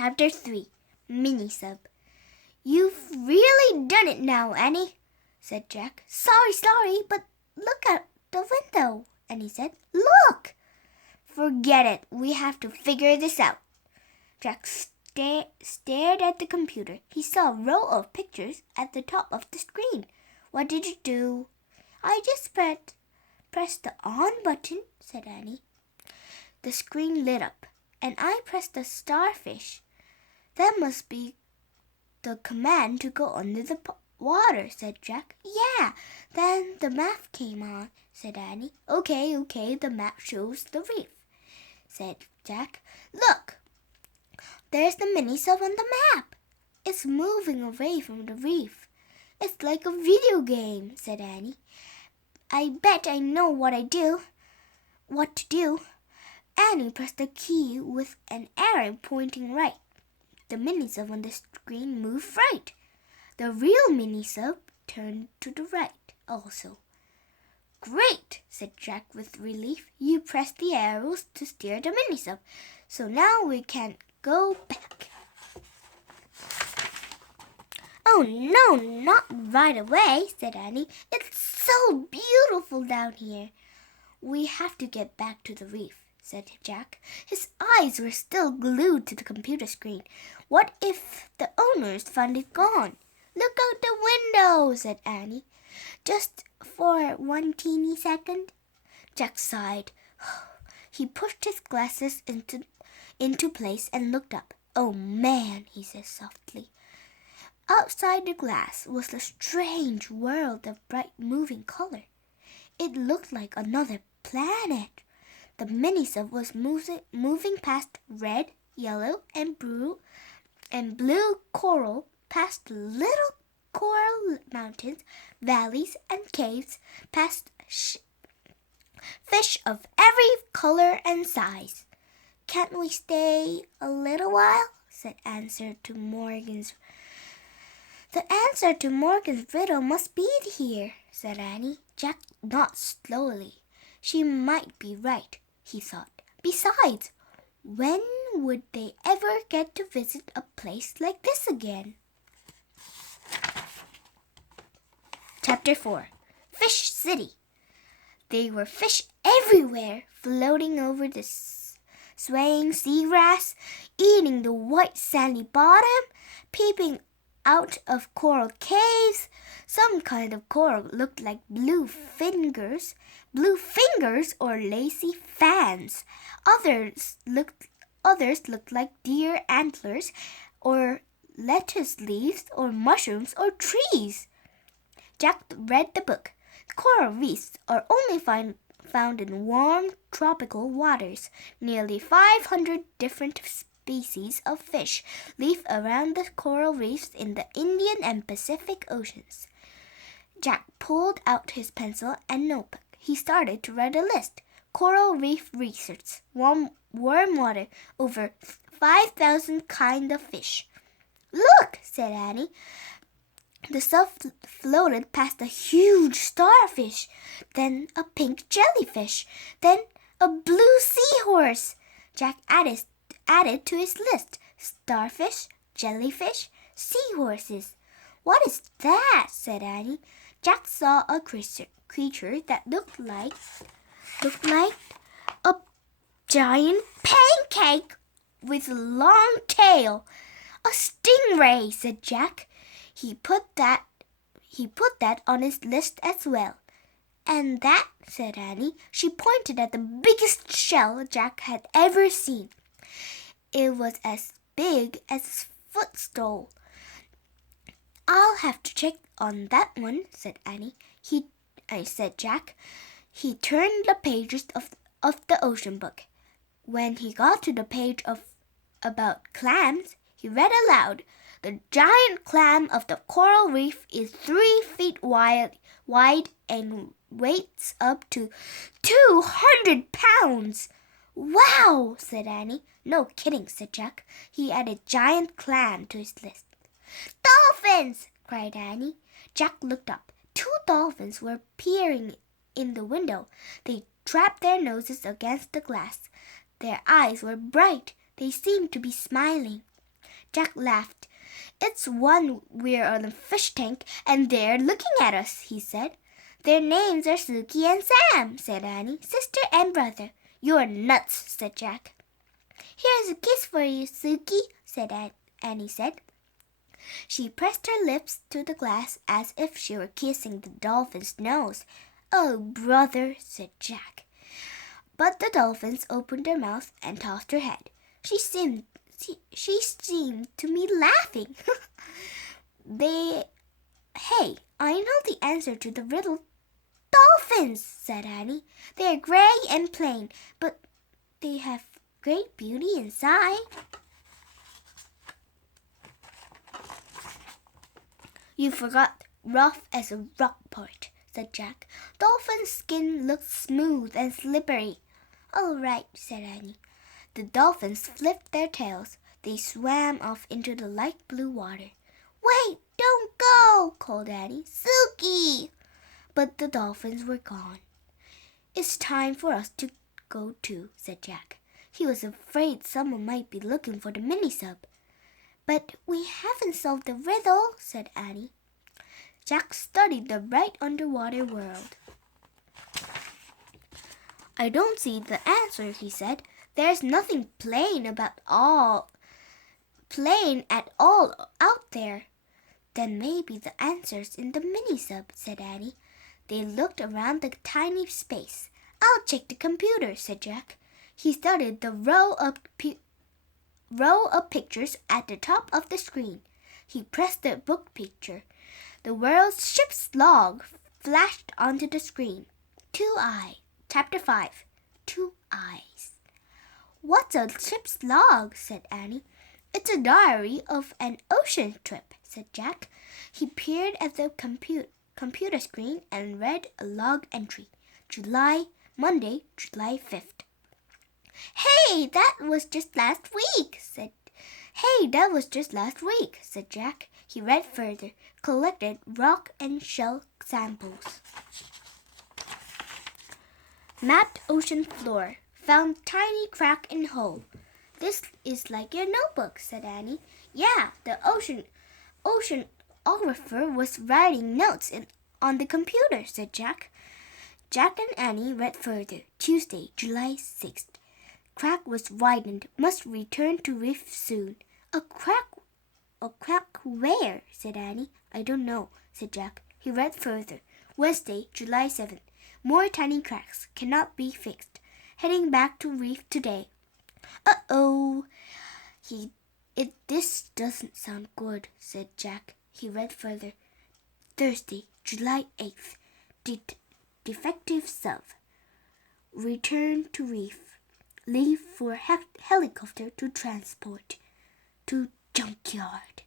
Chapter 3, Mini-Sub. "You've really done it now, Annie," said Jack. Sorry, but look out the window," Annie said. "Look!" "Forget it. We have to figure this out." Jack stared at the computer. He saw a row of pictures at the top of the screen. "What did you do?" "I just pressed the on button," said Annie. The screen lit up, and I pressed the starfish. "That must be the command to go under the water," said Jack. "Yeah, then the map came on," said Annie. Okay, the map shows the reef," said Jack. "Look, there's the mini-sub on the map. It's moving away from the reef. It's like a video game," said Annie. "I bet I know what to do." Annie pressed the key with an arrow pointing right. The mini-sub on the screen moved right. The real mini-sub turned to the right also. "Great," said Jack with relief. "You pressed the arrows to steer the mini-sub, so now we can go back." "Oh no, not right away," said Annie. "It's so beautiful down here." "We have to get back to the reef," said Jack. His eyes were still glued to the computer screen. "What if the owners found it gone?" "Look out the window," said Annie. "Just for one teeny second." Jack sighed. He pushed his glasses into place and looked up. "Oh man," he said softly. Outside the glass was a strange world of bright moving color. It looked like another planet. The mini-sub was moving past red, yellow, and blue coral, past little coral mountains, valleys, and caves, past fish of every color and size. "Can't we stay a little while?" The answer to Morgan's riddle must be here, said Annie. Jack nodded slowly. She might be right, he thought. Besides, when would they ever get to visit a place like this again? Chapter 4. Fish City. There were fish everywhere, floating over the swaying seagrass, eating the white sandy bottom, peeping out of coral caves. Some kind of coral looked like blue fingers or lacy fans. Others looked like deer antlers or lettuce leaves or mushrooms or trees. Jack read the book. Coral reefs are only found in warm tropical waters. Nearly 500 different species of fish live around the coral reefs in the Indian and Pacific Oceans. Jack pulled out his pencil and notebook. He started to write a list. Coral reef research, warm water, over 5,000 kinds of fish. Look, said Annie. The stuff floated past a huge starfish, then a pink jellyfish, then a blue seahorse. Jack added to his list starfish, jellyfish, seahorses. What is that? Said Annie. Jack saw a creature that looked like a giant pancake with a long tail. A stingray, said Jack. He put that on his list as well. And that, said Annie. She pointed at the biggest shell Jack had ever seen. It was as big as his footstool. I'll have to check on that one, said Annie. Said Jack. He turned the pages of the ocean book. When he got to the page about clams, he read aloud. The giant clam of the coral reef is 3 feet wide and weighs up to 200 pounds. Wow, said Annie. No kidding, said Jack. He added giant clam to his list. Dolphins, cried Annie. Jack looked up. 2 dolphins were peering in the window. They trapped their noses against the glass. Their eyes were bright. They seemed to be smiling. Jack laughed. It's one we're on a fish tank and they're looking at us, he said. Their names are Suki and Sam, said Annie. Sister and brother. You're nuts, said Jack. Here's a kiss for you, Suki, Annie said. She pressed her lips to the glass as if she were kissing the dolphin's nose. Oh, brother, said Jack. But the dolphins opened their mouth and tossed her head. She seemed to be laughing. Hey, I know the answer to the riddle. Dolphins, said Annie. They are gray and plain, but they have great beauty inside. You forgot rough as a rock part, said Jack. Dolphin's skin looks smooth and slippery. All right, said Annie. The dolphins flipped their tails. They swam off into the light blue water. Wait, don't go, called Annie. Suki! But the dolphins were gone. It's time for us to go too, said Jack. He was afraid someone might be looking for the mini-sub. But we haven't solved the riddle, said Annie. Jack studied the bright underwater world. I don't see the answer, he said. There's nothing plain at all out there. Then maybe the answer's in the mini-sub, said Annie. They looked around the tiny space. I'll check the computer, said Jack. He studied the row of pictures at the top of the screen. He pressed the book picture. The world's ship's log flashed onto the screen. Chapter 5. 2 eyes. What's a ship's log? Said Annie. It's a diary of an ocean trip, said Jack. He peered at the computer screen and read a log entry. Monday, July 5th. Hey, that was just last week, said Jack. He read further, collected rock and shell samples. Mapped ocean floor, found tiny crack and hole. This is like your notebook, said Annie. Yeah, the oceanographer was writing notes on the computer, said Jack. Jack and Annie read further. Tuesday, July 6th. Crack was widened. Must return to reef soon. A crack where? Said Annie. I don't know, said Jack. He read further. Wednesday, July 7th. More tiny cracks. Cannot be fixed. Heading back to reef today. Uh-oh. This doesn't sound good, said Jack. He read further. Thursday, July 8th. Defective sub. Return to reef. Leave for helicopter to transport to junkyard.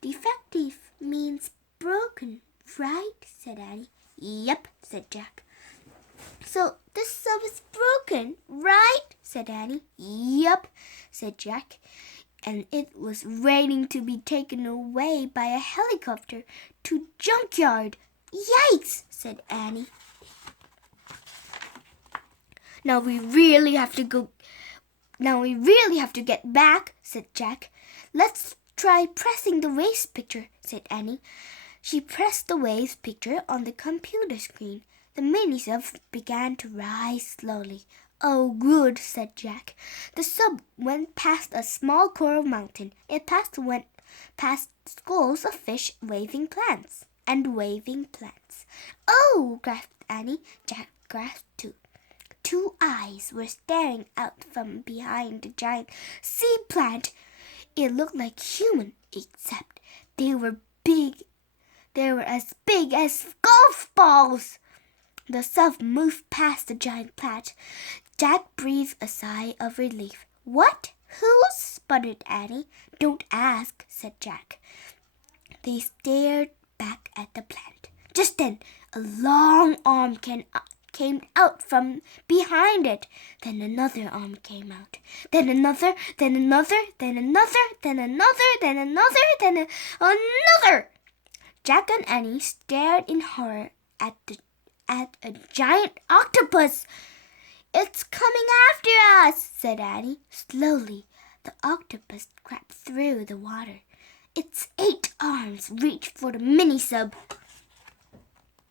Defective means broken, right? Said Annie. Yep, said Jack. So this sub is broken, right? Said Annie. Yep, said Jack. And it was waiting to be taken away by a helicopter to junkyard. Yikes, said Annie. Now we really have to get back, said Jack. Let's try pressing the waves picture, said Annie. She pressed the waves picture on the computer screen. The mini-sub began to rise slowly. Oh, good, said Jack. The sub went past a small coral mountain. It went past schools of fish waving plants. Oh, gasped Annie. Jack grasped too. 2 eyes were staring out from behind the giant sea plant. It looked like human, except they were big. They were as big as golf balls. The sub moved past the giant plant. Jack breathed a sigh of relief. What? Who? Sputtered Annie. Don't ask, said Jack. They stared back at the plant. Just then, a long arm came out from behind it. Then another arm came out. Then another, then another, then another, then another, then another, then another. Jack and Annie stared in horror at a giant octopus. It's coming after us, said Annie. Slowly, The octopus crept through the water. Its 8 arms reached for the mini-sub.